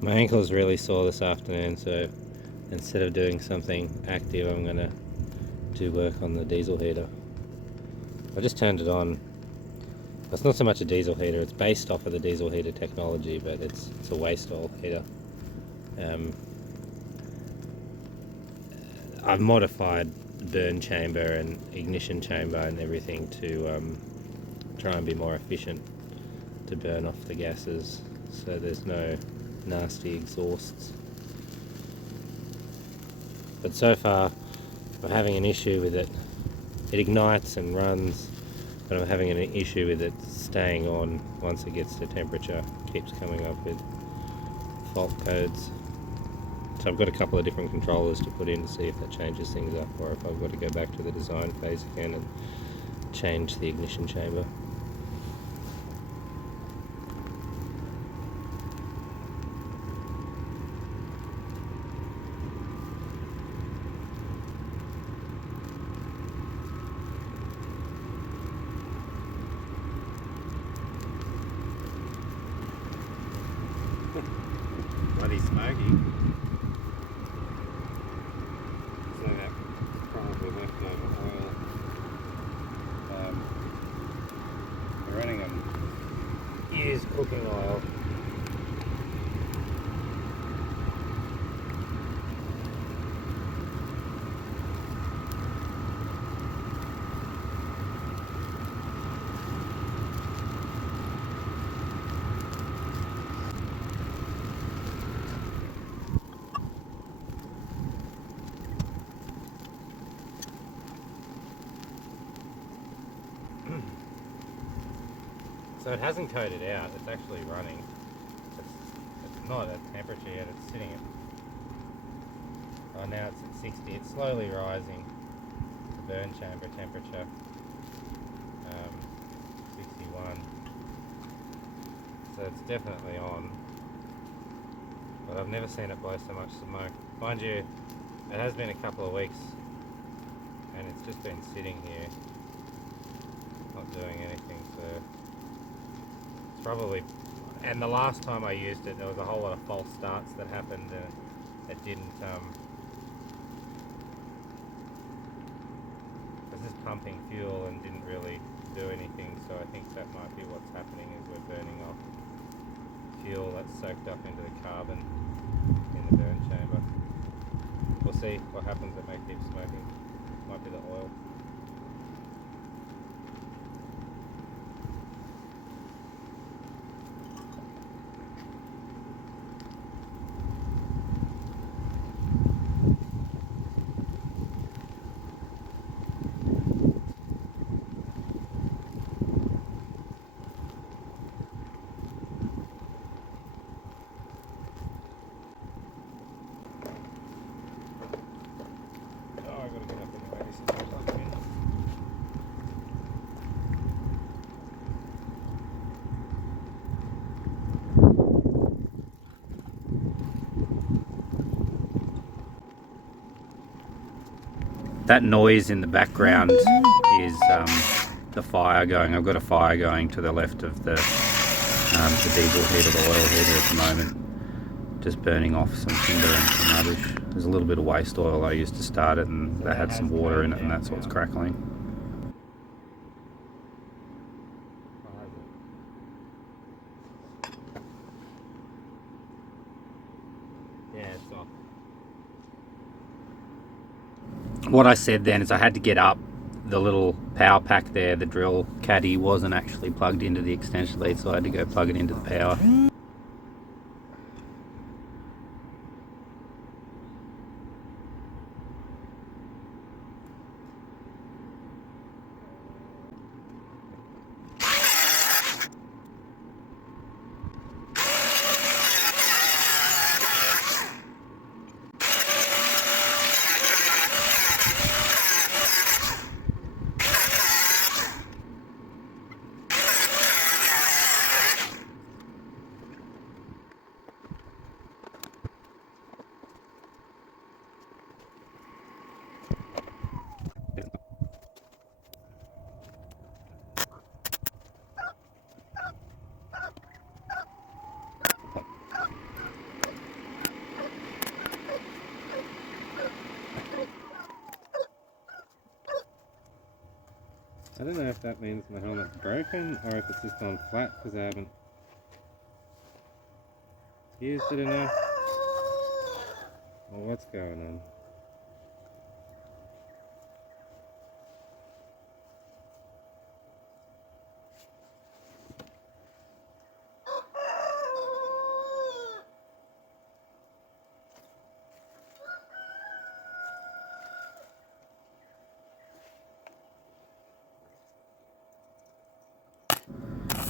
My ankle is really sore this afternoon, so instead of doing something active, I'm going to do work on the diesel heater. I just turned it on. It's not so much a diesel heater, it's based off of the diesel heater technology, but it's a waste oil heater. I've modified the burn chamber and ignition chamber and everything to try and be more efficient to burn off the gases, so there's no nasty exhausts. But so far I'm having an issue with it. It ignites and runs, but I'm having an issue with it staying on once it gets to temperature. It keeps coming up with fault codes. So I've got a couple of different controllers to put in to see if that changes things up, or if I've got to go back to the design phase again and change the ignition chamber. Bloody smoky. So that probably leftover oil. We're running on used cooking oil. So it hasn't coated out, it's actually running. It's not at temperature yet, it's sitting at... Oh, now it's at 60. It's slowly rising. The burn chamber temperature. 61. So it's definitely on. But I've never seen it blow so much smoke. Mind you, it has been a couple of weeks and it's just been sitting here, not doing anything, so... It's probably, and the last time I used it, there was a whole lot of false starts that happened, and it didn't. It was just pumping fuel and didn't really do anything. So I think that might be what's happening, is we're burning off fuel that's soaked up into the carbon in the burn chamber. We'll see what happens. It may keep smoking. Might be the oil. That noise in the background is the fire going. I've got a fire going to the left of the diesel heater, the oil heater at the moment, just burning off some timber and some rubbish. There's a little bit of waste oil I used to start it, and that had some water in it, and that's what's crackling. Yeah, it's off. What I said then is I had to get up. The little power pack there, the drill caddy, wasn't actually plugged into the extension lead, so I had to go plug it into the power. I don't know if that means my helmet's broken or if it's just gone flat because I haven't used it enough. Or what's going on?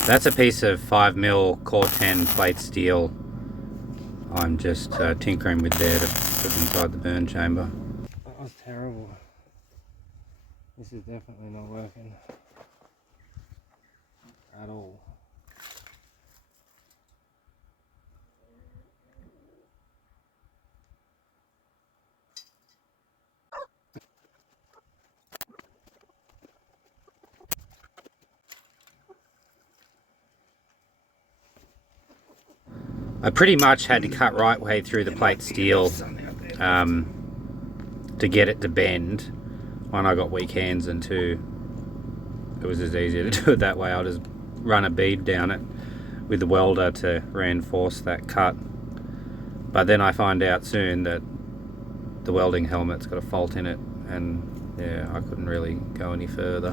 That's a piece of 5mm Core 10 plate steel I'm just tinkering with there to put inside the burn chamber. That was terrible. This is definitely not working at all. I pretty much had to cut right way through the plate steel to get it to bend. One, I got weak hands, and two, it was just easier to do it that way. I'll just run a bead down it with the welder to reinforce that cut. But then I find out soon that the welding helmet's got a fault in it, and yeah, I couldn't really go any further.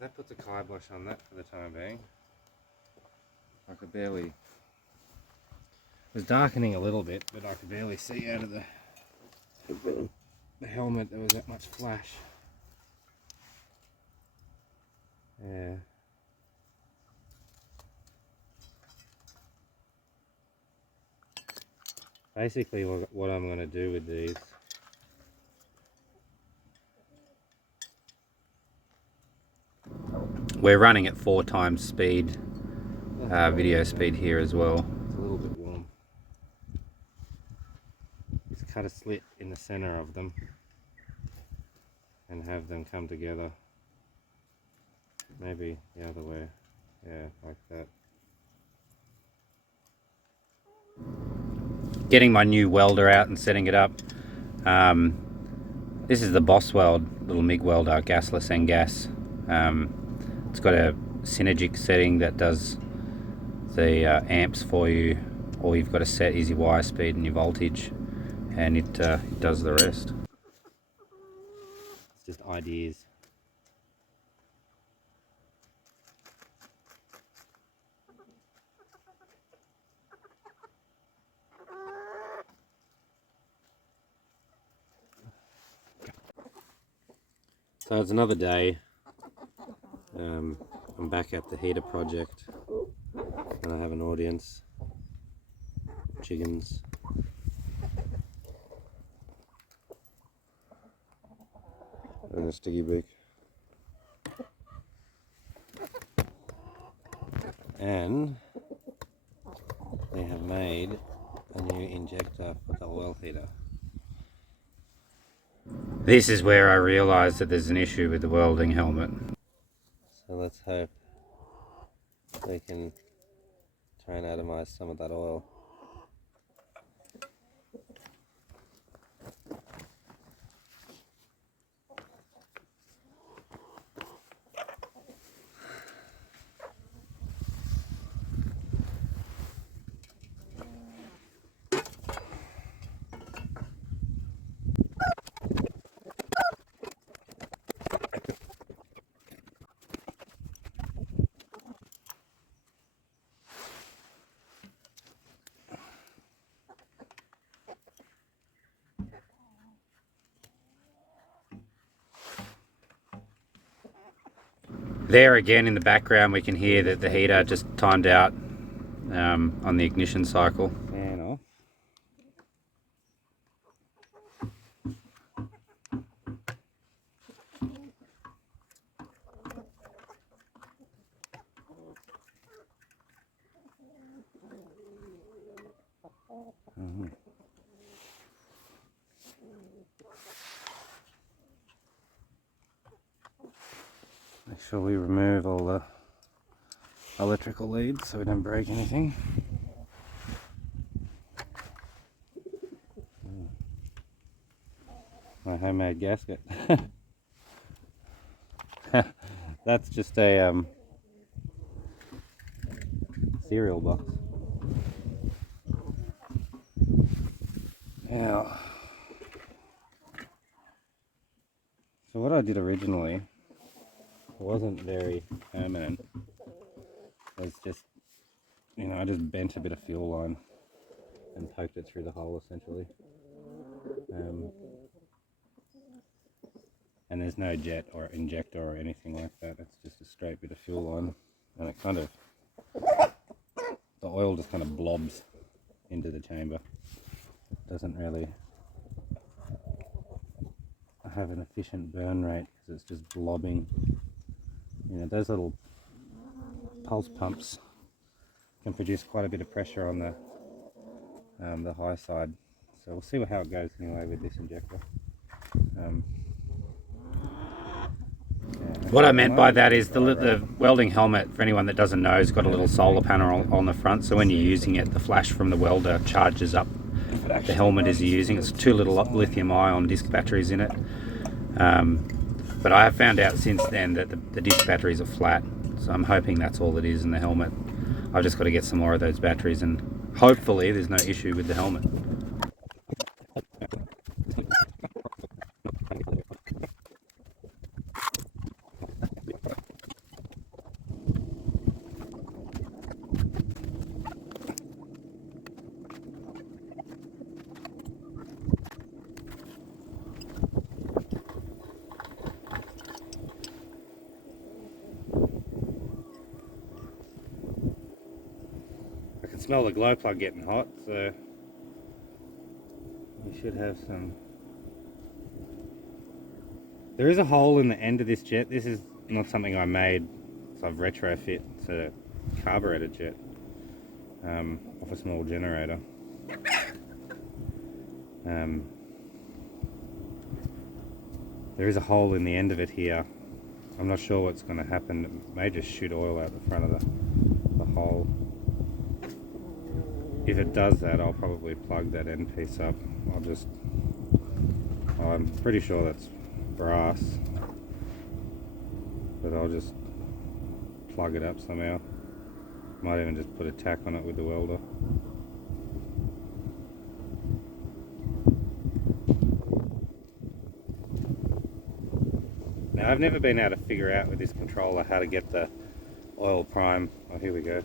That puts a kibosh on that for the time being. I could barely... It was darkening a little bit, but I could barely see out of the helmet. There was that much flash. Yeah. Basically what I'm going to do with these we're running at 4 times speed, video speed here as well. It's a little bit warm. Just cut a slit in the center of them and have them come together. Maybe the other way. Yeah, like that. Getting my new welder out and setting it up. This is the Bosweld little MIG welder, gasless and gas. It's got a Synergic setting that does the amps for you. All you've got to set is your wire speed and your voltage, and it does the rest. It's just ideas. So it's another day. I'm back at the heater project, and I have an audience. Chickens. And a sticky beak. And they have made a new injector for the oil heater. This is where I realised that there's an issue with the welding helmet. So let's hope they can try and atomize some of that oil. There again in the background we can hear that the heater just timed out on the ignition cycle. Fan off. Make sure we remove all the electrical leads so we don't break anything. My homemade gasket. That's just a cereal box. Now, so what I did originally wasn't very permanent. It was just, you know, I just bent a bit of fuel line and poked it through the hole essentially. And there's no jet or injector or anything like that. It's just a straight bit of fuel line, and it kind of, the oil just kind of blobs into the chamber. It doesn't really have an efficient burn rate because it's just blobbing. You know, those little pulse pumps can produce quite a bit of pressure on the high side. So we'll see how it goes anyway with this injector. What I meant by that is the welding helmet, for anyone that doesn't know, has got a little solar panel on the front, so when you're using it, the flash from the welder charges up the helmet as you're using it. It's 2 little lithium ion disc batteries in it. But I have found out since then that the disc batteries are flat, so I'm hoping that's all it is in the helmet. I've just got to get some more of those batteries, and hopefully there's no issue with the helmet. I can smell the glow plug getting hot, so we should have some. There is a hole in the end of this jet. This is not something I made, so I've retrofit to carburetor jet off a small generator. There is a hole in the end of it here. I'm not sure what's going to happen. It may just shoot oil out the front of the hole. If it does that, I'll probably plug that end piece up. I'm pretty sure that's brass, but I'll just plug it up somehow. Might even just put a tack on it with the welder. Now, I've never been able to figure out with this controller how to get the oil prime. Oh, here we go.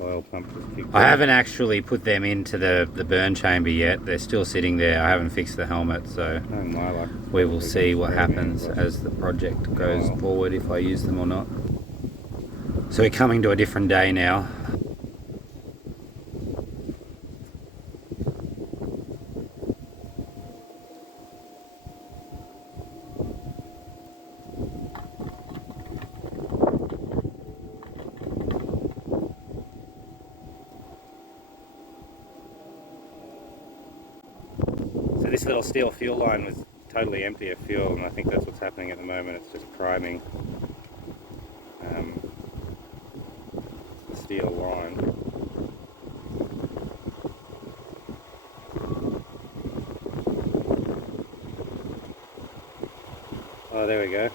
Oil pump just kicked. I haven't actually put them into the burn chamber yet. They're still sitting there. I haven't fixed the helmet, so we will see what happens as the project goes forward, if I use them or not. So we're coming to a different day now. So this little steel fuel line was totally empty of fuel, and I think that's what's happening at the moment. It's just priming the steel line. Oh, there we go.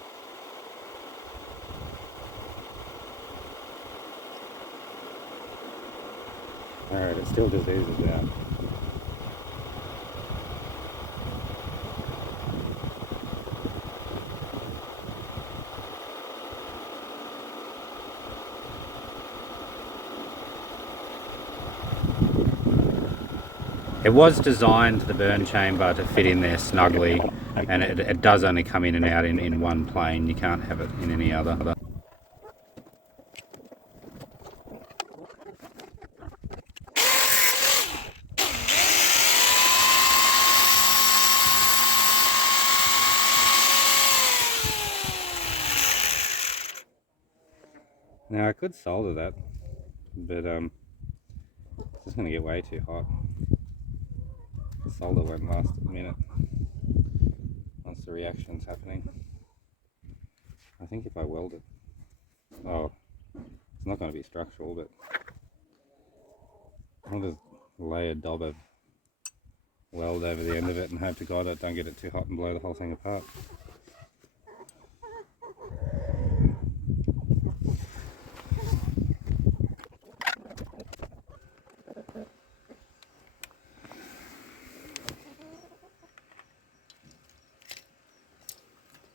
Alright, it still just oozes out. It was designed, the burn chamber, to fit in there snugly, and it does only come in and out in one plane. You can't have it in any other. Now I could solder that, but it's just going to get way too hot. The solder won't last a minute once the reaction's happening. I think if I weld it, oh, it's not going to be structural, but I'll just lay a dob of weld over the end of it and hope to God I don't get it too hot and blow the whole thing apart.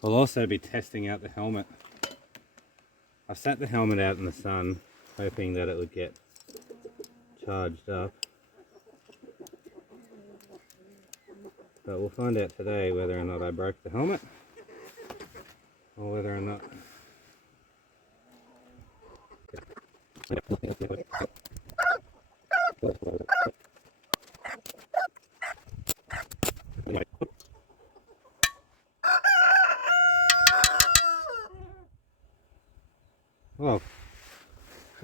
I'll also be testing out the helmet. I've sat the helmet out in the sun, hoping that it would get charged up. But we'll find out today whether or not I broke the helmet, or whether or not well,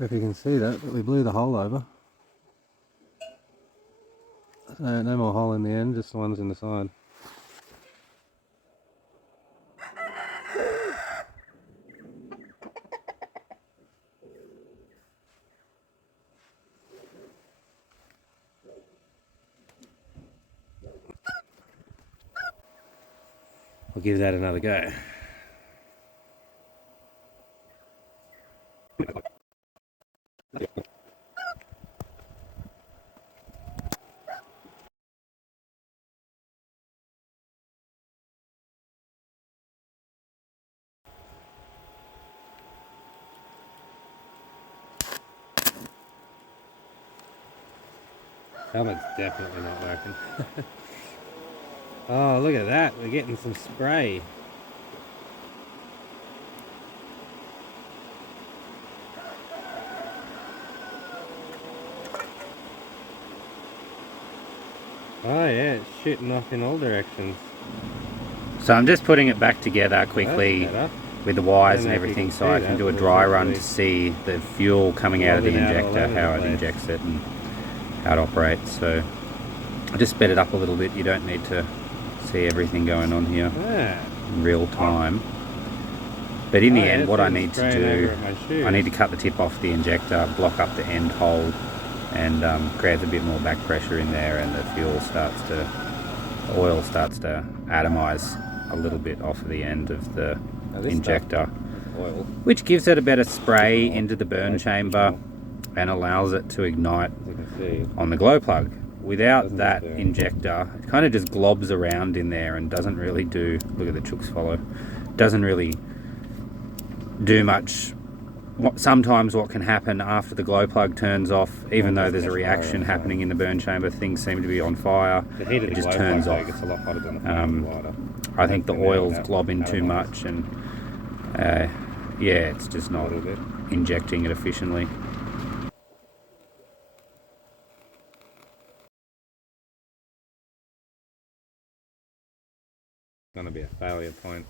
if you can see that, but we blew the hole over. So no more hole in the end, just the ones in the side. I'll give that another go. Helmet's definitely not working. Oh, look at that. We're getting some spray. Oh yeah, it's shooting off in all directions. So I'm just putting it back together quickly with the wires and everything so I can do a dry run to see the fuel coming out of the injector, how it injects it and how it operates. So I just sped it up a little bit. You don't need to see everything going on here in real time. But in the end, what I need to do, I need to cut the tip off the injector, block up the end hole, and create a bit more back pressure in there, and the oil starts to atomize a little bit off of the end of the injector, which gives it a better spray into the burn chamber and allows it to ignite on the glow plug. Without that injector, it kind of just globs around in there and doesn't really do, look at the chooks follow, doesn't really do much. Sometimes what can happen after the glow plug turns off, even though there's a reaction happening in the burn chamber, things seem to be on fire, it just turns off. I think the oil's globbing too much, and yeah, it's just not injecting it efficiently. Going to be a failure point.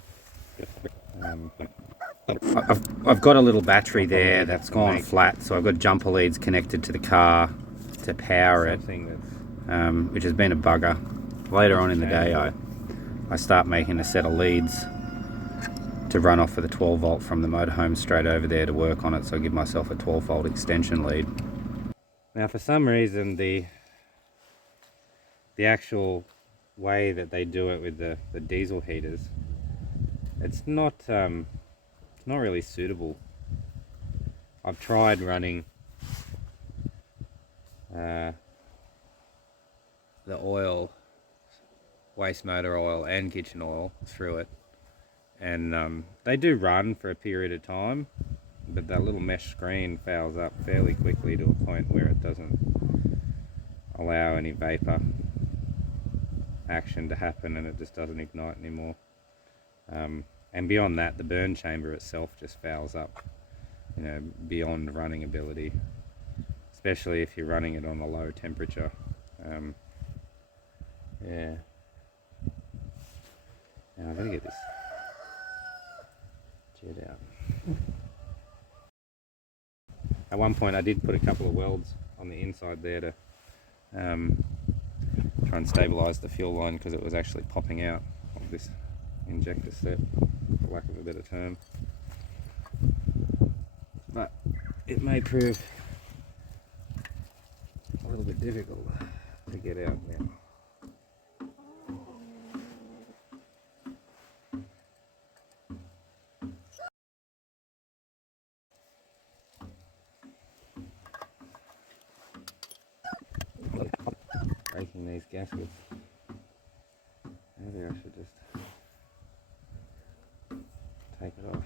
I've got a little battery there that's gone flat, so I've got jumper leads connected to the car to power it, which has been a bugger. Later on in the day I start making a set of leads to run off with a 12 volt from the motorhome straight over there to work on it, so I give myself a 12 volt extension lead. Now for some reason the actual way that they do it with the diesel heaters, it's not really suitable. I've tried running the oil, waste motor oil and kitchen oil through it, and they do run for a period of time, but that little mesh screen fouls up fairly quickly to a point where it doesn't allow any vapor action to happen, and it just doesn't ignite anymore. And beyond that, the burn chamber itself just fouls up, you know, beyond running ability, especially if you're running it on a low temperature. Yeah. Now I gotta get this jet out. At one point I did put a couple of welds on the inside there to try and stabilise the fuel line, because it was actually popping out of this injector set, for lack of a better term. But it may prove a little bit difficult to get out now. Breaking these gaskets. Maybe I should just take it off.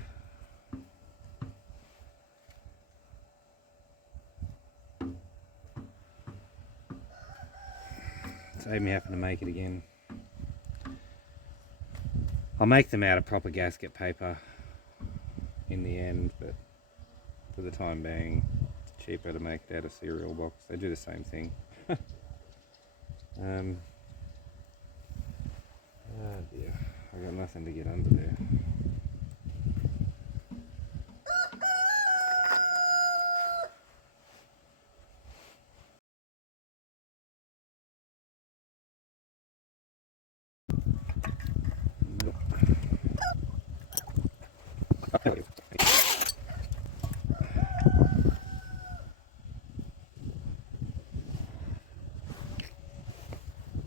Save me having to make it again. I'll make them out of proper gasket paper in the end, but for the time being, it's cheaper to make it out of cereal box. They do the same thing. Oh dear, I got nothing to get under there.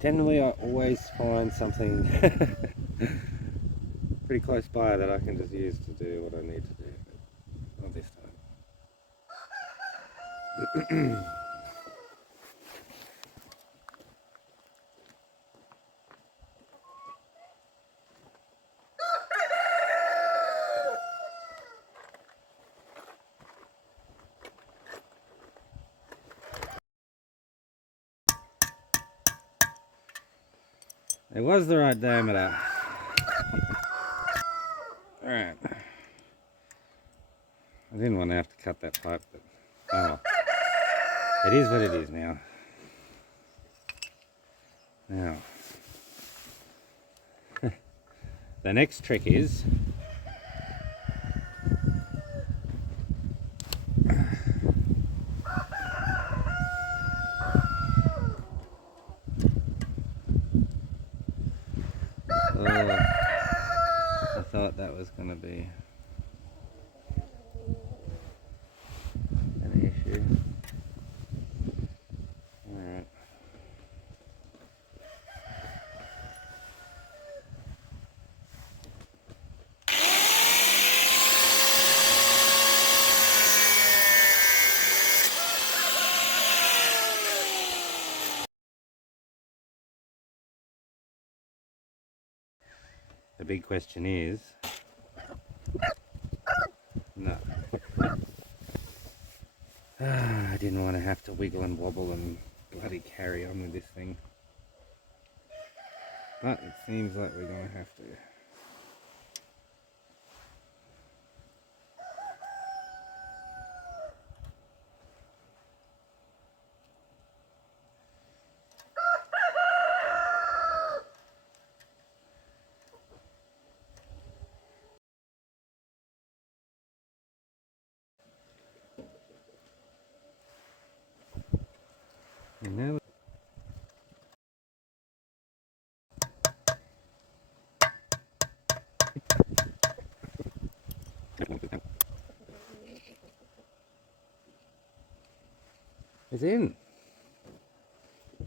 Generally, I always find something pretty close by that I can just use to do what I need to do, but not this time. It was the right diameter. Alright. I didn't want to have to cut that pipe, but oh well. It is what it is now. Now, the next trick is I thought that was going to be an issue. Alright. The big question is, no. I didn't want to have to wiggle and wobble and bloody carry on with this thing. But it seems like we're going to have to. And now it's in.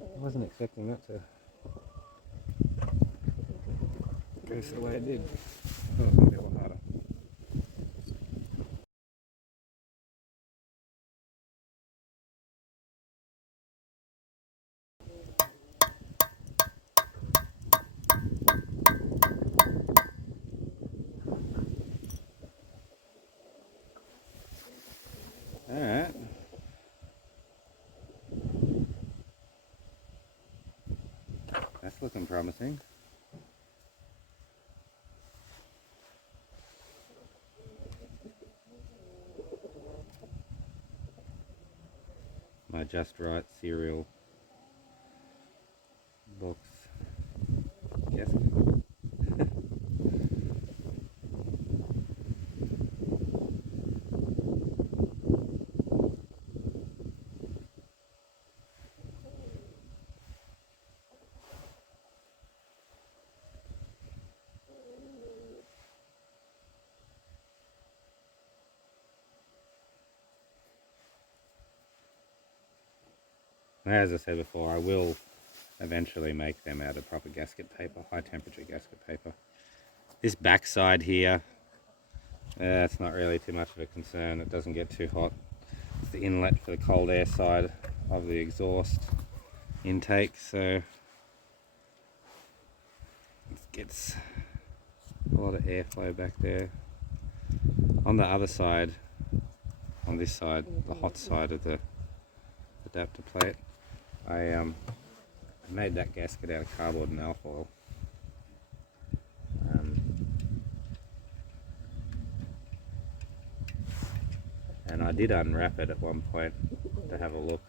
I wasn't expecting that to go the way it did. I thought it was going to be a lot harder. Alright. That's looking promising. My Just Right cereal box gasket. As I said before, I will eventually make them out of proper gasket paper, high temperature gasket paper. This backside here, it's not really too much of a concern. It doesn't get too hot. It's the inlet for the cold air side of the exhaust intake, so it gets a lot of airflow back there. On the other side, on this side, the hot side of the adapter plate, I made that gasket out of cardboard and alfoil. And I did unwrap it at one point to have a look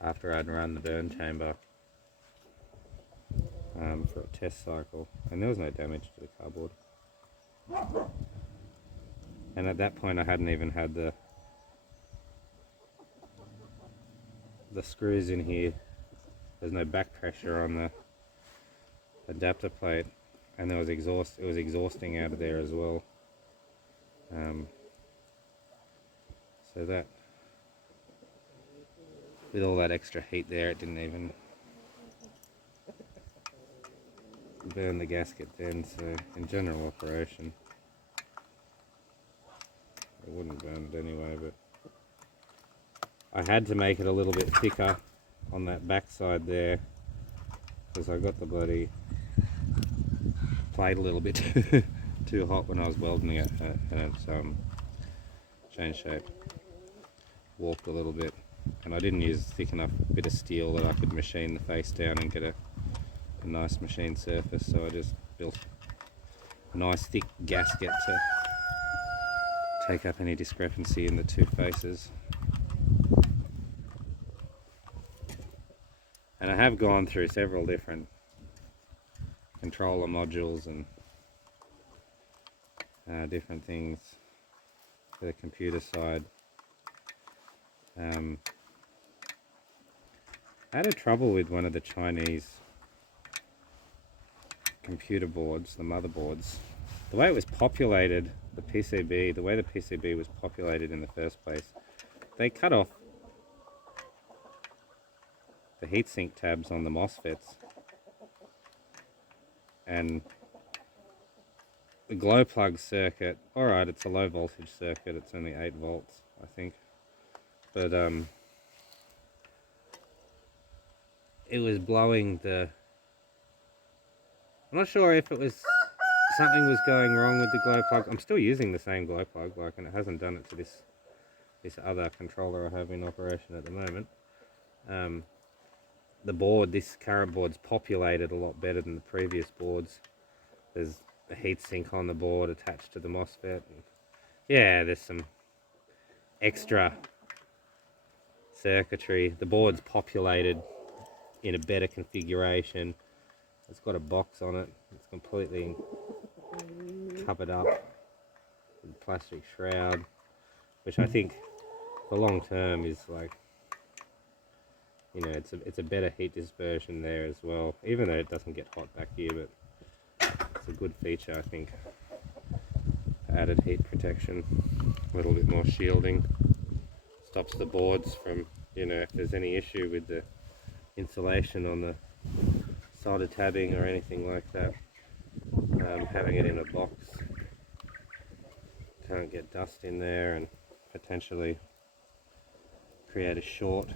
after I'd run the burn chamber for a test cycle, and there was no damage to the cardboard. And at that point I hadn't even had the screws in here. There's no back pressure on the adapter plate, and there was exhaust. It was exhausting out of there as well. So that, with all that extra heat there, it didn't even burn the gasket then. So in general operation, it wouldn't burn it anyway. But I had to make it a little bit thicker on that back side there, because I got the bloody plate a little bit too hot when I was welding it, and it's changed shape, warped a little bit, and I didn't use thick enough bit of steel that I could machine the face down and get a nice machine surface, so I just built a nice thick gasket to take up any discrepancy in the two faces. And I have gone through several different controller modules and different things for the computer side. I had a trouble with one of the Chinese computer boards, the motherboards. The way it was populated, the PCB, the way the PCB was populated in the first place, they cut off the heatsink tabs on the MOSFETs, and the glow plug circuit, alright, it's a low voltage circuit, it's only 8 volts I think, but it was blowing the, I'm not sure if it was something was going wrong with the glow plug. I'm still using the same glow plug, and it hasn't done it to this other controller I have in operation at the moment. The board, this current board's populated a lot better than the previous boards. There's a heatsink on the board attached to the MOSFET. And yeah, there's some extra circuitry. The board's populated in a better configuration. It's got a box on it. It's completely covered up with a plastic shroud, which I think for long term is like, you know, it's a better heat dispersion there as well, even though it doesn't get hot back here, but it's a good feature, I think. Added heat protection, a little bit more shielding, stops the boards from, you know, if there's any issue with the insulation on the solder tabbing or anything like that, having it in a box, can't get dust in there and potentially create a short.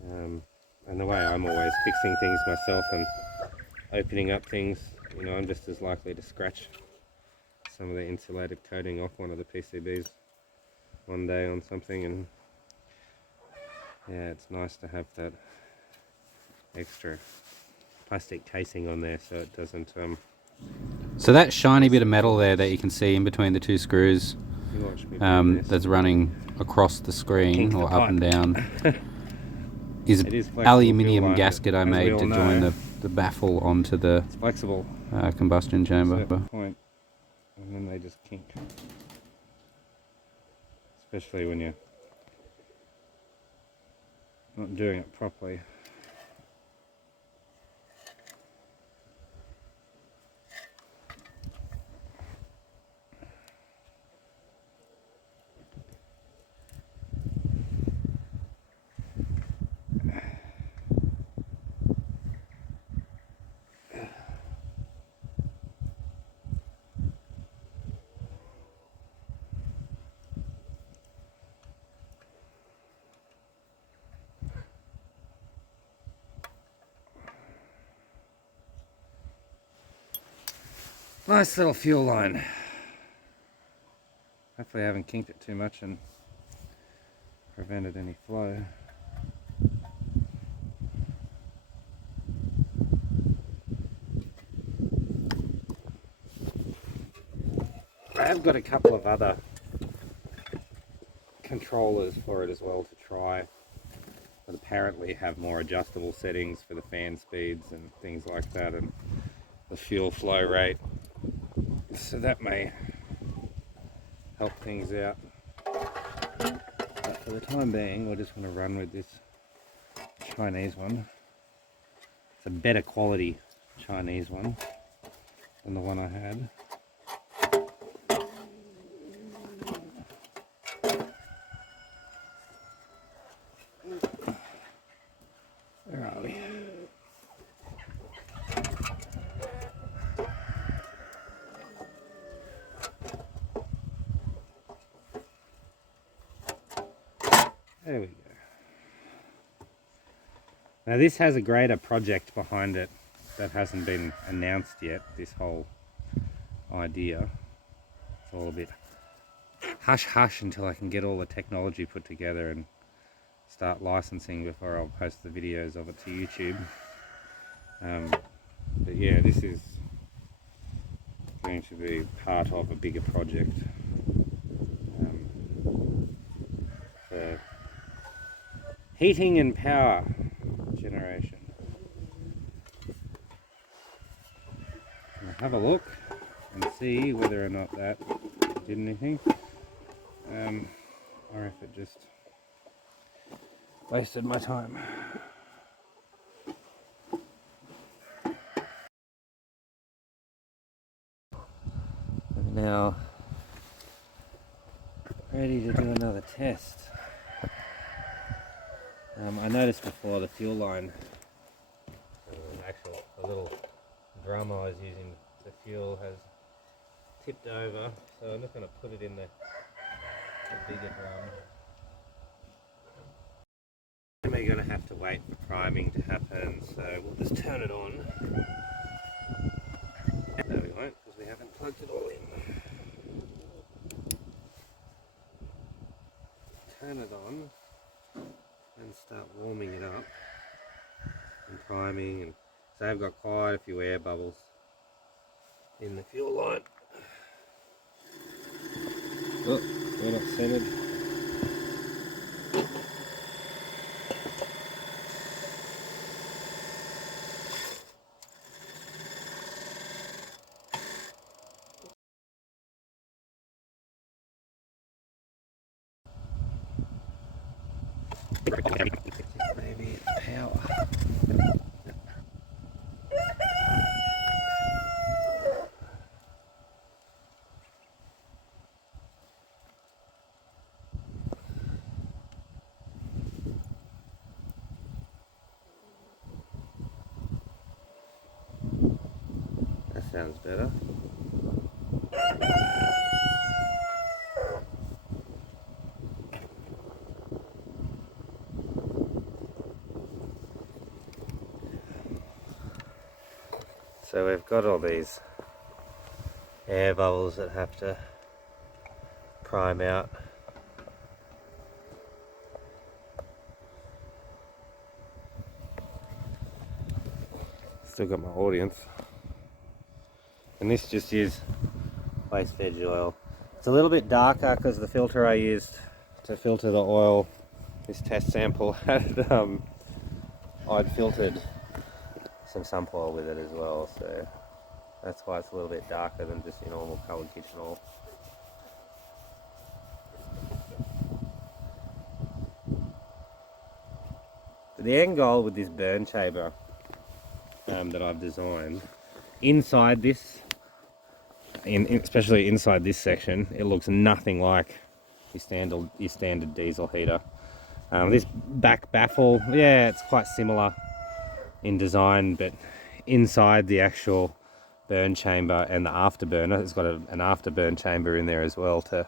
And the way I'm always fixing things myself and opening up things, you know, I'm just as likely to scratch some of the insulated coating off one of the PCBs one day on something, and yeah, it's nice to have that extra plastic casing on there so it doesn't So that shiny bit of metal there that you can see in between the two screws, that's running across the screen or up and down, is aluminium gasket I made to join the baffle onto the flexible combustion chamber. Point, and then they just kink, especially when you're not doing it properly. Nice little fuel line. Hopefully I haven't kinked it too much and prevented any flow. I have got a couple of other controllers for it as well to try, that apparently have more adjustable settings for the fan speeds and things like that, and the fuel flow rate, so that may help things out. But for the time being, we're just going to run with this Chinese one. It's a better quality Chinese one than the one I had. Where are we? There we go. Now this has a greater project behind it that hasn't been announced yet, this whole idea. It's all a bit hush hush until I can get all the technology put together and start licensing before I'll post the videos of it to YouTube. But yeah, this is going to be part of a bigger project for heating and power generation. I'll have a look and see whether or not that did anything, or if it just wasted my time. I'm now ready to do another test. I noticed before the fuel line, the little drum I was using for fuel has tipped over, so I'm just going to put it in the bigger drum. We're going to have to wait for priming to happen, so we'll just turn it on. No, we won't, because we haven't plugged it all in. Turn it on and start warming it up and priming, and so I've got quite a few air bubbles in the fuel line. Oh, we're not centered. Maybe power. That sounds better. So we've got all these air bubbles that have to prime out. Still got my audience. And this just is waste veg oil. It's a little bit darker because the filter I used to filter the oil, this test sample had I'd filtered some sump oil with it as well, so that's why it's a little bit darker than just your normal coloured kitchen oil. But the end goal with this burn chamber that I've designed, inside this, especially inside this section, it looks nothing like your standard diesel heater. This back baffle, yeah, it's quite similar in design, but inside the actual burn chamber and the afterburner, it's got an afterburn chamber in there as well to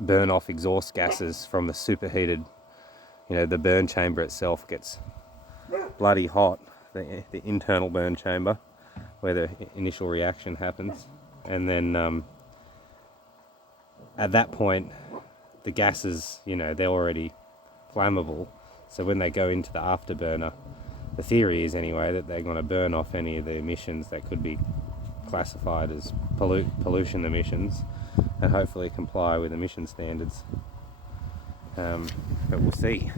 burn off exhaust gases from the superheated, the burn chamber itself gets bloody hot, the internal burn chamber. where the initial reaction happens, and then at that point the gases, you know, they're already flammable, so when they go into the afterburner, the theory is anyway that they're going to burn off any of the emissions that could be classified as pollution emissions, and hopefully comply with emission standards, but we'll see.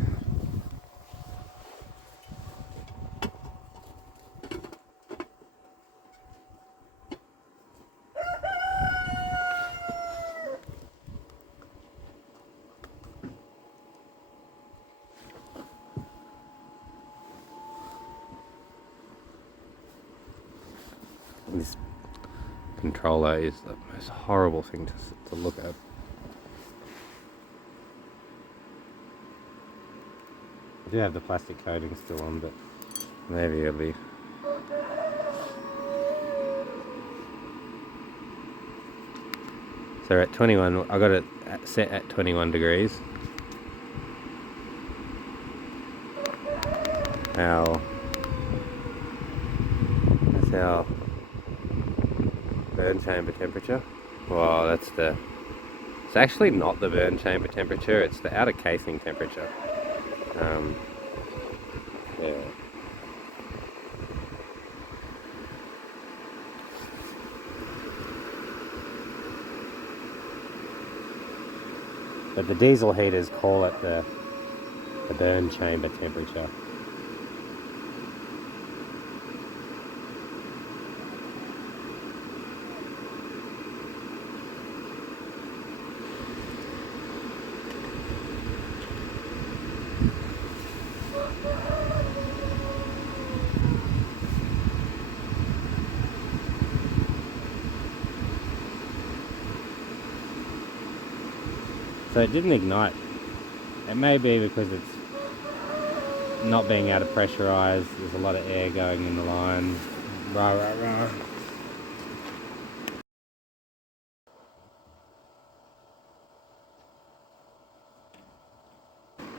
This controller is the most horrible thing to look at. I do have the plastic coating still on, but maybe it'll be... So at 21, I got it set at 21 degrees. That's our burn chamber temperature. Well, it's actually not the burn chamber temperature, it's the outer casing temperature. Yeah. But the diesel heaters call it the burn chamber temperature. So it didn't ignite. It may be because it's not being able to pressurize. There's a lot of air going in the line. Rah, rah, rah.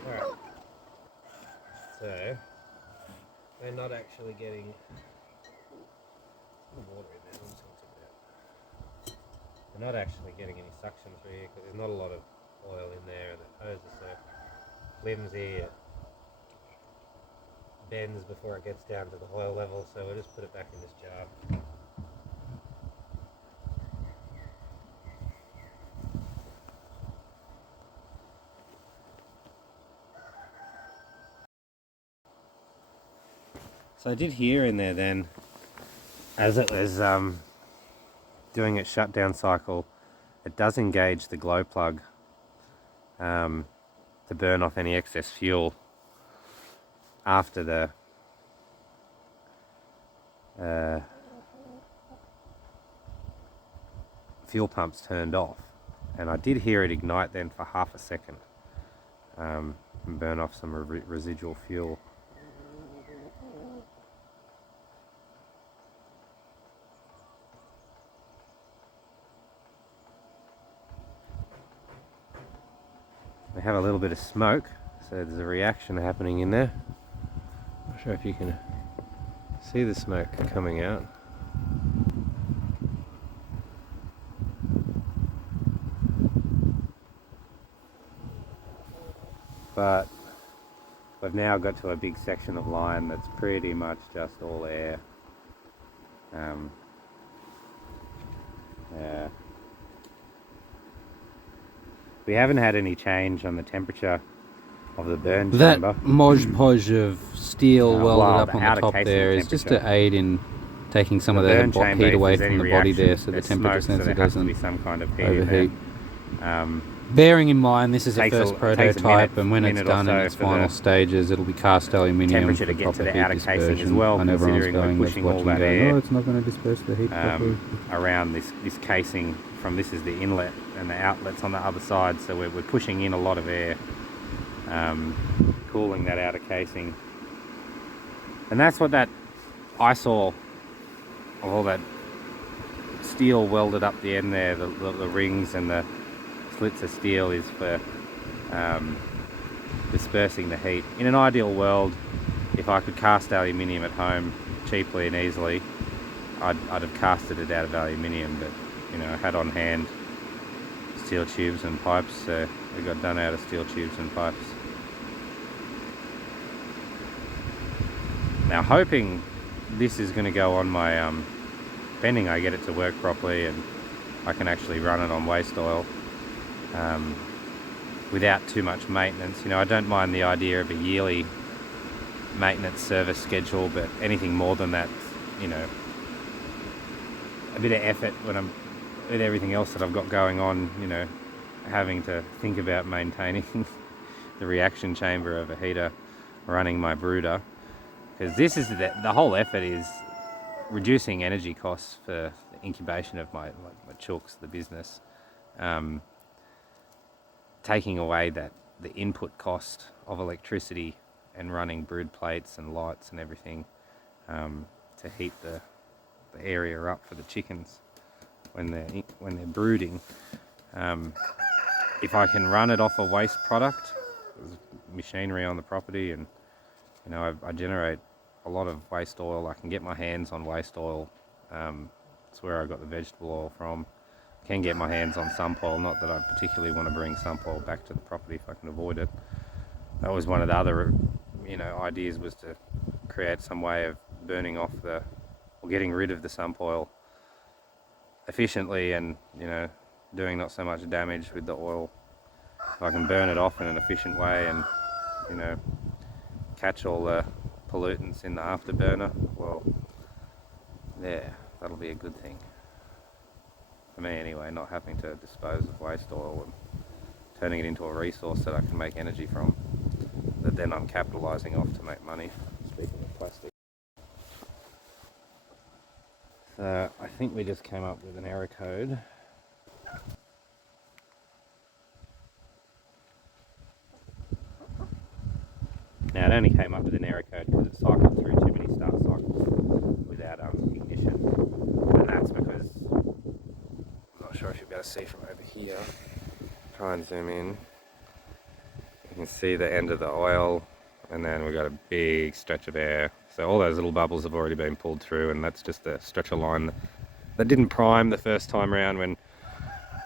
Alright. So, they're not actually getting... Some water in there. I'm just going to take it out. They're not actually getting any suction through here because there's not a lot of oil in there, and the hose is so flimsy, it bends before it gets down to the oil level, so we'll just put it back in this jar. So I did hear in there then, as it was doing its shutdown cycle, it does engage the glow plug to burn off any excess fuel after the fuel pump's turned off. And I did hear it ignite then for half a second and burn off some residual fuel. We have a little bit of smoke, so there's a reaction happening in there. Not sure if you can see the smoke coming out. But we've now got to a big section of line that's pretty much just all air. Yeah. We haven't had any change on the temperature of the burn chamber. That Mod Podge of steel welded up on the top there is just to aid in taking some of the heat away from the body there, so the temperature sensor doesn't overheat. Bearing in mind this is a first prototype, and when it's done in its final stages, it'll be cast aluminium for proper heat dispersion. I know everyone's going, watching going, oh, it's not going to disperse the heat properly. Around this casing, from this is the inlet and the outlet's on the other side, so we're pushing in a lot of air, cooling that outer casing. And that's what that eyesore of all that steel welded up the end there, the rings and the slits of steel, is for dispersing the heat. In an ideal world, if I could cast aluminium at home cheaply and easily, I'd have casted it out of aluminium, but you know, I had on hand steel tubes and pipes, so we got done out of steel tubes and pipes. Now, hoping this is going to go on my pending I get it to work properly and I can actually run it on waste oil without too much maintenance. You know, I don't mind the idea of a yearly maintenance service schedule, but anything more than that, you know, a bit of effort when I'm with everything else that I've got going on, you know, having to think about maintaining the reaction chamber of a heater, running my brooder, because this is the whole effort is reducing energy costs for the incubation of my chooks, the business, taking away the input cost of electricity and running brood plates and lights and everything to heat the area up for the chickens when they're brooding. If I can run it off a waste product, there's machinery on the property, and you know, I generate a lot of waste oil. I can get my hands on waste oil. It's where I got the vegetable oil from. I can get my hands on sump oil, not that I particularly want to bring sump oil back to the property if I can avoid it. That was one of the other, you know, ideas, was to create some way of burning off or getting rid of the sump oil efficiently, and you know, doing not so much damage with the oil. If I can burn it off in an efficient way and, you know, catch all the pollutants in the afterburner, well, yeah, that'll be a good thing for me anyway, not having to dispose of waste oil and turning it into a resource that I can make energy from, that then I'm capitalising off to make money. Speaking of plastic, so I think we just came up with an error code. Now, it only came up with an error code because it cycled through too many start cycles without ignition, and that's because, I'm not sure if you'll be able to see from over here. Try and zoom in. You can see the end of the oil, and then we've got a big stretch of air. So all those little bubbles have already been pulled through, and that's just a stretch of line that didn't prime the first time around, when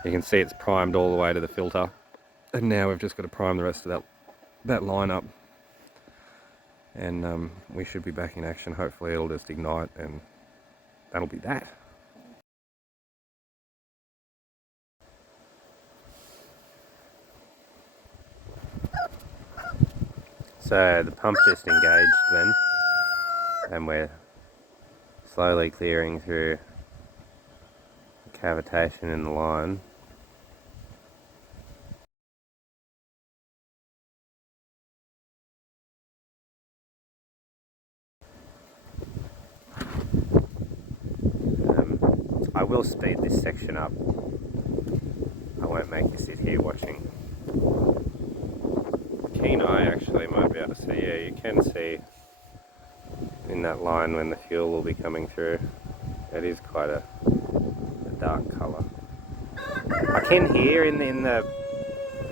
you can see it's primed all the way to the filter. And now we've just got to prime the rest of that line up. And we should be back in action. Hopefully it'll just ignite, and that'll be that. So the pump just engaged then, and we're slowly clearing through the cavitation in the line. I will speed this section up. I won't make you sit here watching. Keen eye actually might be able to see. Yeah, you can see in that line when the fuel will be coming through. It is quite a dark colour. I can hear in the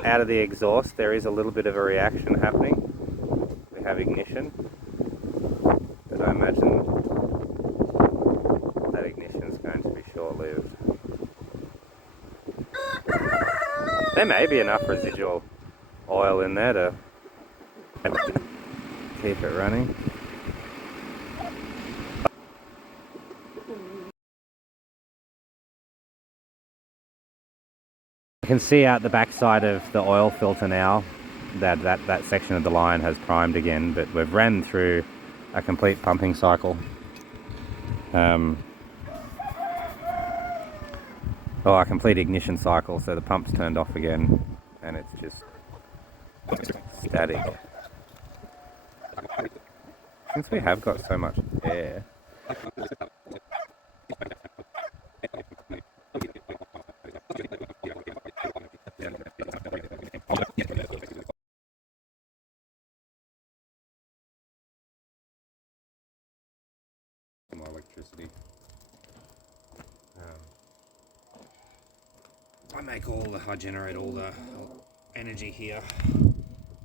out of the exhaust there is a little bit of a reaction happening. We have ignition, but I imagine that ignition is going to be short-lived. There may be enough residual oil in there to keep it running. I can see out the backside of the oil filter now that section of the line has primed again, but we've ran through a complete pumping cycle. A complete ignition cycle, so the pump's turned off again and it's just static. Since we have got so much air, more electricity. I generate all the energy here,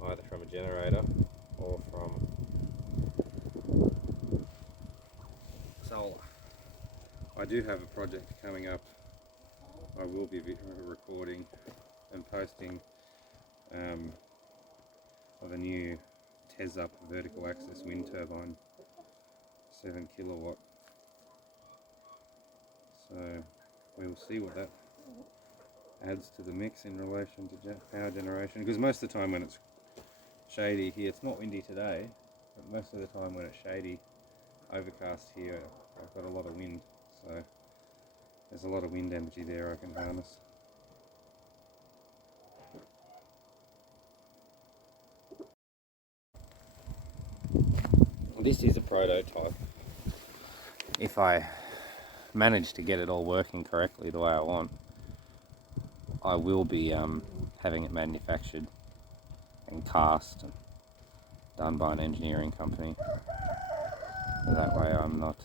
either from a generator or from solar. I do have a project coming up. I will be recording and posting of a new TESUP vertical axis wind turbine, 7 kilowatt. So we will see what that adds to the mix in relation to power generation, because most of the time when it's shady here, it's not windy today, but most of the time when it's shady, overcast here, I've got a lot of wind, so there's a lot of wind energy there I can harness. This is a prototype. If I manage to get it all working correctly the way I want, I will be having it manufactured and cast and done by an engineering company. So that way I'm not,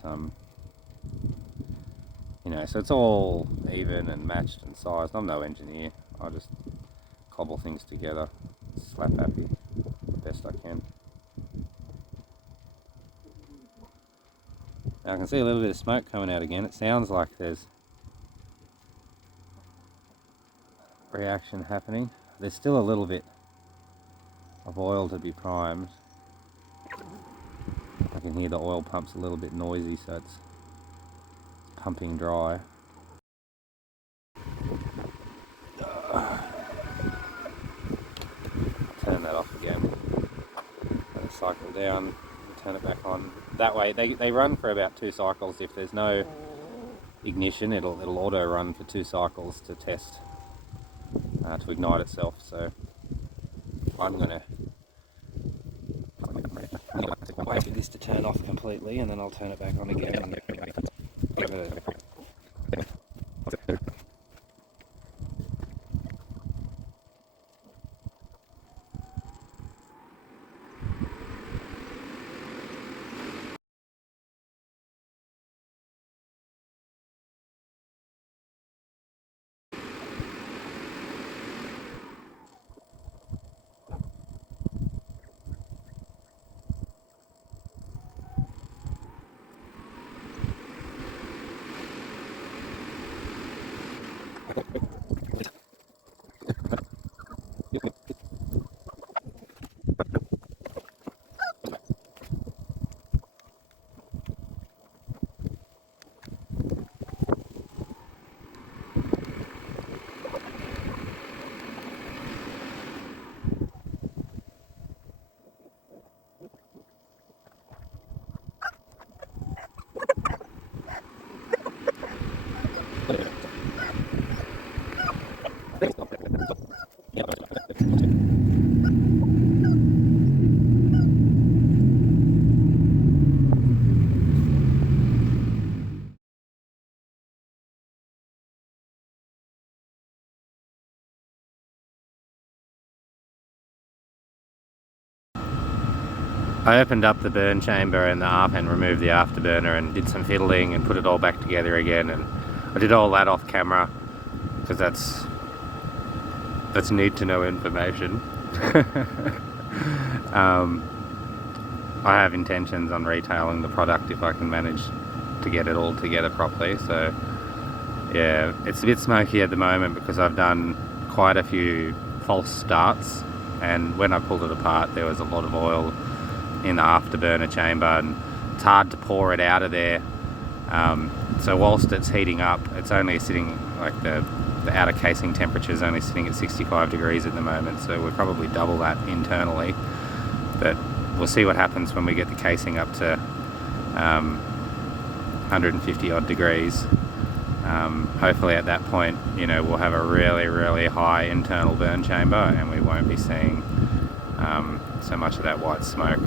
so it's all even and matched and sized. I'm no engineer. I just cobble things together, slap happy, best I can. Now I can see a little bit of smoke coming out again. It sounds like there's reaction happening. There's still a little bit of oil to be primed. I can hear the oil pump's a little bit noisy, so it's pumping dry. Turn that off again. Let it cycle down and turn it back on. That way they run for about 2 cycles. If there's no ignition, it'll auto run for 2 cycles to test to ignite itself. So I'm gonna wait for this to turn off completely, and then I'll turn it back on again and give it a I opened up the burn chamber and and removed the afterburner and did some fiddling and put it all back together again, and I did all that off camera because that's need to know information. I have intentions on retailing the product if I can manage to get it all together properly. So yeah, it's a bit smoky at the moment because I've done quite a few false starts, and when I pulled it apart there was a lot of oil in the afterburner chamber, and it's hard to pour it out of there. So whilst it's heating up, it's only sitting, like the outer casing temperature is only sitting at 65 degrees at the moment, so we'll probably double that internally, but we'll see what happens when we get the casing up to 150 odd degrees. Hopefully at that point, we'll have a really high internal burn chamber and we won't be seeing so much of that white smoke.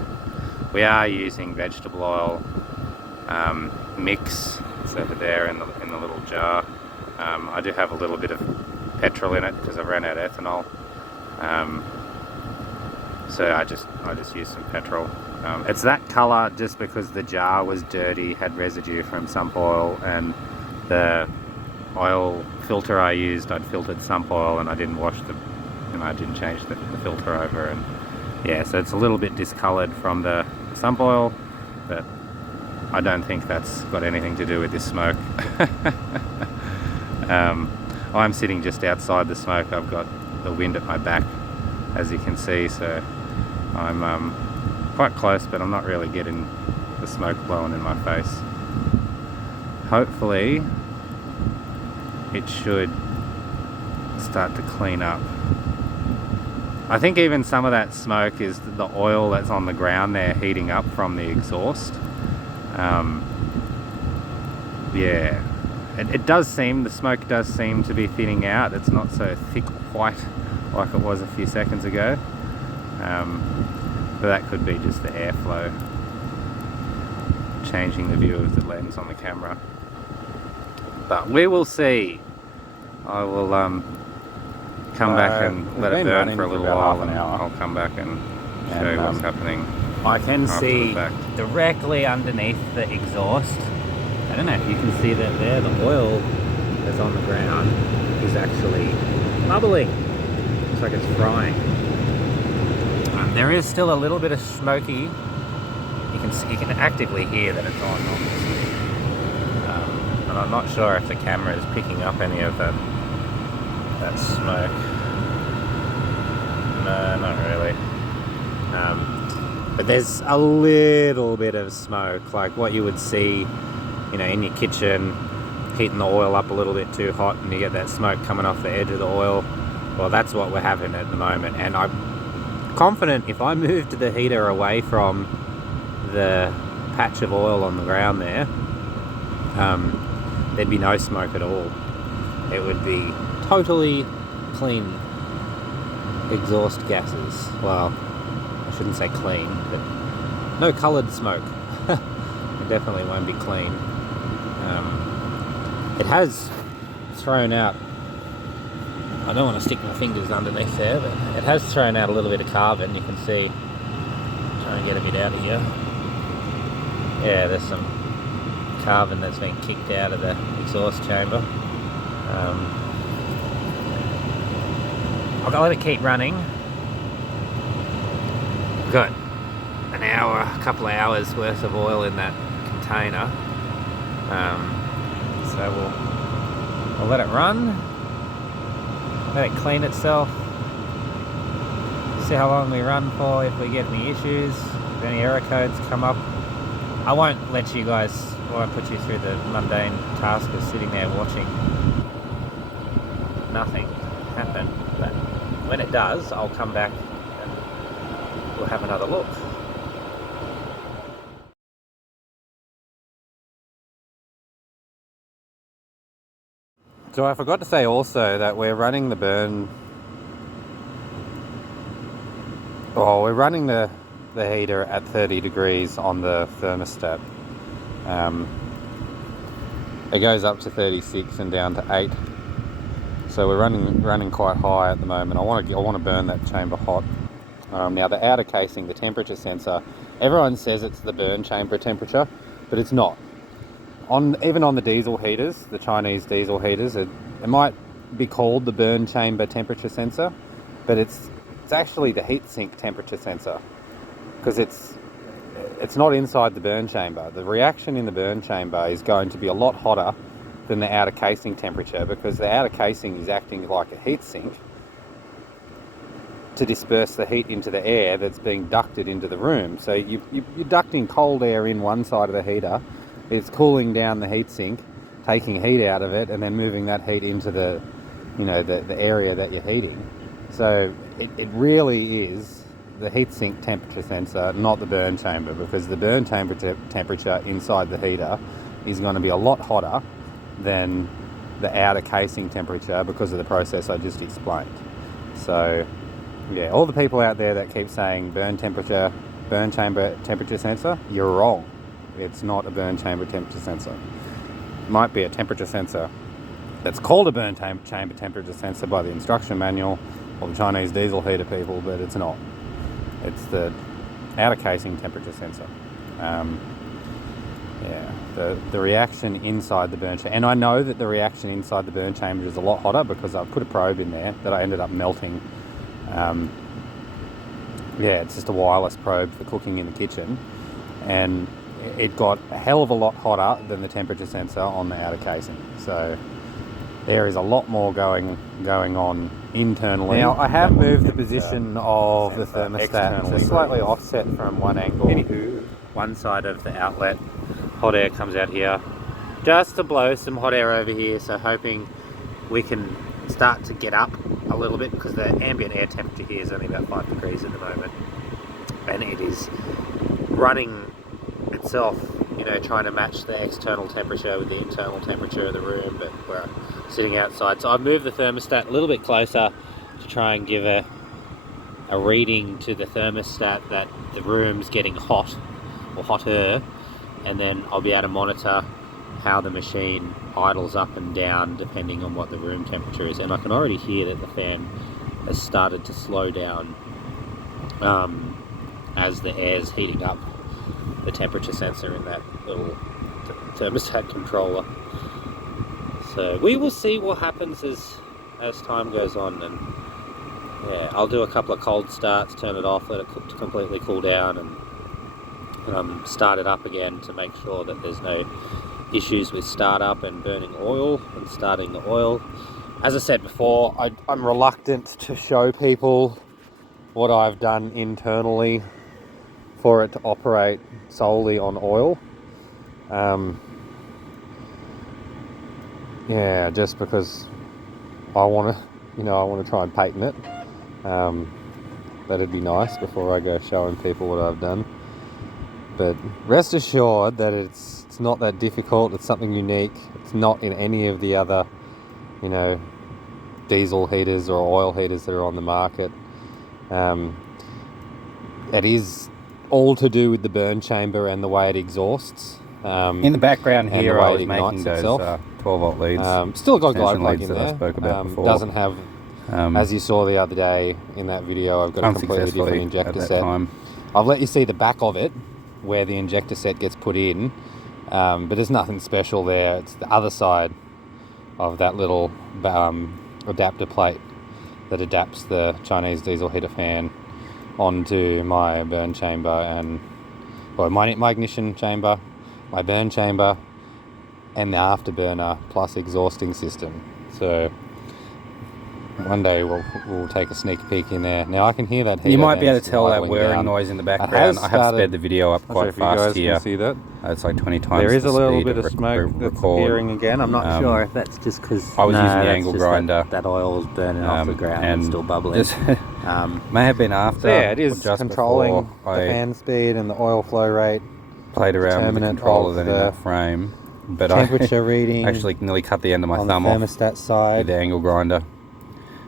We are using vegetable oil mix. It's over there in the little jar. I do have a little bit of petrol in it because I've ran out of ethanol. So I just used some petrol. It's that colour just because the jar was dirty, had residue from sump oil, and the oil filter I used, I'd filtered sump oil and I didn't I didn't change the filter over, and yeah, so it's a little bit discoloured from the sump oil, but I don't think that's got anything to do with this smoke. I'm sitting just outside the smoke. I've got the wind at my back, as you can see, so I'm quite close, but I'm not really getting the smoke blowing in my face. Hopefully it should start to clean up. I think even some of that smoke is the oil that's on the ground there heating up from the exhaust. Yeah, it does seem, the smoke does seem to be thinning out. It's not so thick white like it was a few seconds ago. But that could be just the airflow changing the view of the lens on the camera. But we will see. I will come back and let it burn for a little while, and I'll come back and show you what's happening. I can see directly underneath the exhaust. I don't know if you can see that there. The oil that's on the ground is actually bubbling. Looks like it's frying. There is still a little bit of smoky. You can actively hear that it's on, obviously. And I'm not sure if the camera is picking up any of that smoke. No, not really. But there's a little bit of smoke, like what you would see, you know, in your kitchen, heating the oil up a little bit too hot, and you get that smoke coming off the edge of the oil. Well, that's what we're having at the moment, and I'm confident if I moved the heater away from the patch of oil on the ground there, there'd be no smoke at all. It would be totally clean exhaust gases. Well, I shouldn't say clean, but no coloured smoke. It definitely won't be clean. It has thrown out, I don't want to stick my fingers underneath there, but it has thrown out a little bit of carbon. You can see, try and get a bit out of here. Yeah, there's some carbon that's been kicked out of the exhaust chamber. I'll let it keep running. We've got an hour, a couple of hours worth of oil in that container. So we'll let it run, let it clean itself, see how long we run for, if we get any issues, if any error codes come up. I won't let you guys, I won't put you through the mundane task of sitting there watching nothing happen, but when it does, I'll come back and we'll have another look. So I forgot to say also that we're running the heater at 30 degrees on the thermostat. It goes up to 36 and down to 8. So we're running quite high at the moment. I want to burn that chamber hot. Now the outer casing, the temperature sensor, everyone says it's the burn chamber temperature, but it's not. Even on the diesel heaters, the Chinese diesel heaters, it might be called the burn chamber temperature sensor, but it's actually the heat sink temperature sensor, because it's not inside the burn chamber. The reaction in the burn chamber is going to be a lot hotter than the outer casing temperature, because the outer casing is acting like a heat sink to disperse the heat into the air that's being ducted into the room. So you're ducting cold air in one side of the heater. It's cooling down the heatsink, taking heat out of it, and then moving that heat into the area that you're heating. So it really is the heatsink temperature sensor, not the burn chamber, because the burn chamber temperature inside the heater is going to be a lot hotter than the outer casing temperature because of the process I just explained. So yeah, all the people out there that keep saying burn chamber temperature sensor, you're wrong. It's not a burn chamber temperature sensor. It might be a temperature sensor that's called a burn chamber temperature sensor by the instruction manual or the Chinese diesel heater people, but it's not. It's the outer casing temperature sensor. The reaction inside the burn chamber, and I know that the reaction inside the burn chamber is a lot hotter because I put a probe in there that I ended up melting. It's just a wireless probe for cooking in the kitchen, and it got a hell of a lot hotter than the temperature sensor on the outer casing. So there is a lot more going on internally. Now I have moved the position of the thermostat to slightly offset from one angle. Anywho, one side of the outlet, hot air comes out here just to blow some hot air over here, so hoping we can start to get up a little bit, because the ambient air temperature here is only about 5 degrees at the moment, and it is running itself, you know, trying to match the external temperature with the internal temperature of the room, but we're sitting outside. So I've moved the thermostat a little bit closer to try and give a reading to the thermostat that the room's getting hot or hotter, and then I'll be able to monitor how the machine idles up and down depending on what the room temperature is. And I can already hear that the fan has started to slow down as the air's heating up the temperature sensor in that little thermostat controller. So we will see what happens as time goes on, and yeah, I'll do a couple of cold starts, turn it off, let it completely cool down, and start it up again to make sure that there's no issues with startup and burning oil and starting the oil. As I said before, I'm reluctant to show people what I've done internally for it to operate solely on oil. Yeah, just because I want to try and patent it. That'd be nice before I go showing people what I've done. But rest assured that it's not that difficult. It's something unique. It's not in any of the other, you know, diesel heaters or oil heaters that are on the market. It is all to do with the burn chamber and the way it exhausts. In the background here, I was making those 12-volt leads. Still got a glide plug in that there. I spoke about before. Doesn't have, as you saw the other day in that video, I've got a completely different injector set. I've let you see the back of it, where the injector set gets put in, but there's nothing special there. It's the other side of that little adapter plate that adapts the Chinese diesel heater fan onto my burn chamber and my ignition chamber, my burn chamber, and the afterburner plus exhausting system. So one day we'll take a sneak peek in there. Now I can hear that. You might be able to tell that whirring noise in the background. I have sped the video up quite fast here. Can see that. It's like 20 times. There is the a little speed bit of smoke that's appearing again. I'm not sure if that's just because I was using the angle grinder. That oil is burning off the ground and still bubbling. May have been after. So yeah, it is just controlling the fan speed and the oil flow rate. Played around with the controller then in that frame. But temperature reading. Actually nearly cut the end of my thumb on the thermostat side with the angle grinder.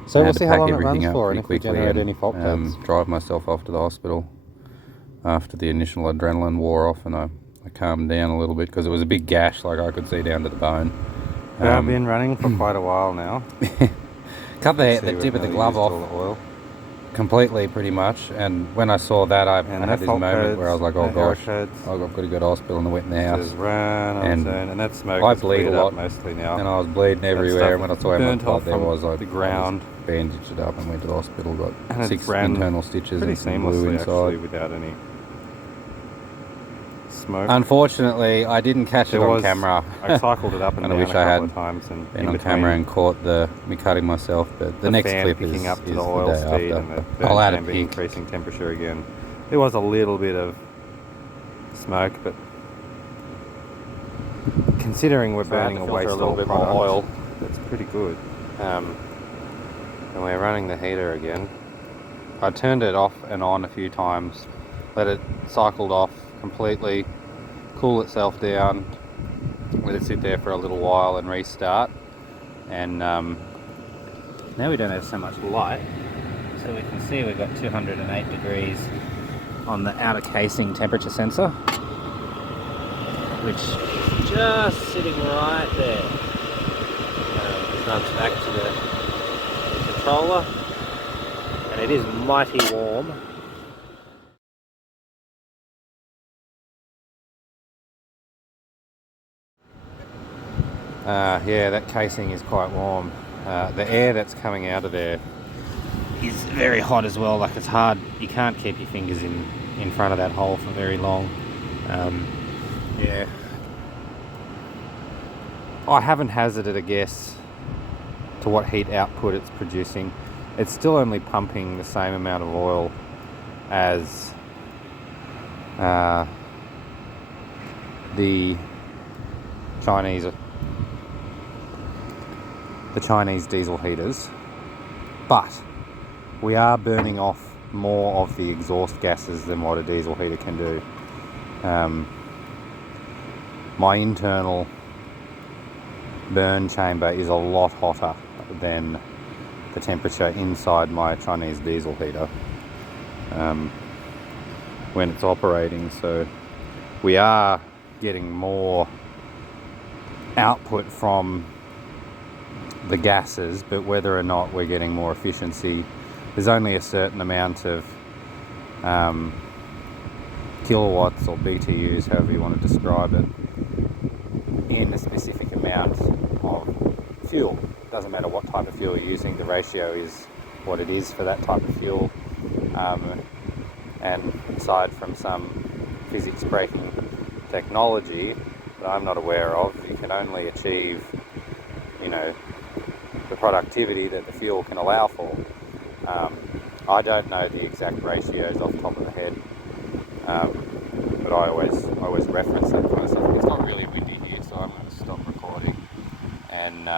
So we'll see how long it runs for and if we generate any fault codes. Drive myself off to the hospital after the initial adrenaline wore off, and I calmed down a little bit because it was a big gash, like I could see down to the bone. I've been running for quite a while now. Cut the tip of the glove off completely, pretty much. And when I saw that, I had this moment where I was like, oh gosh, I've got to go to hospital in the house. And that smoke I bleed a lot mostly now. And I was bleeding everywhere. And when I saw how much blood there was, I the ground. Bandaged it up and went to the hospital. Got and 6 internal stitches and some glue inside. Actually, without any smoke. Unfortunately, I didn't catch it on camera. I cycled it up and, and down I wish I had of times and been on camera and caught me cutting myself. But the next clip is up to the the oil day speed after. and the I'll add a pic. Increasing temperature again. There was a little bit of smoke, but considering we're burning a waste oil, that's pretty good. And we're running the heater again. I turned it off and on a few times, let it cycle off completely, cool itself down, let it sit there for a little while and restart. And now we don't have so much light, so we can see we've got 208 degrees on the outer casing temperature sensor, which is just sitting right there. Runs back to the controller, and it is mighty warm. Yeah, that casing is quite warm. The air that's coming out of there is very hot as well. Like, it's hard, you can't keep your fingers in front of that hole for very long. Yeah. I haven't hazarded a guess to what heat output it's producing. It's still only pumping the same amount of oil as the Chinese diesel heaters, but we are burning off more of the exhaust gases than what a diesel heater can do. My internal burn chamber is a lot hotter than the temperature inside my Chinese diesel heater when it's operating, so we are getting more output from the gases, but whether or not we're getting more efficiency, there's only a certain amount of kilowatts or BTUs, however you want to describe it, in a specific amount of fuel. Doesn't matter what type of fuel you're using, the ratio is what it is for that type of fuel. And aside from some physics breaking technology that I'm not aware of, you can only achieve, the productivity that the fuel can allow for. I don't know the exact ratios off the top of the head, but I always reference that kind of stuff. It's not really windy here, so I'm going to stop recording and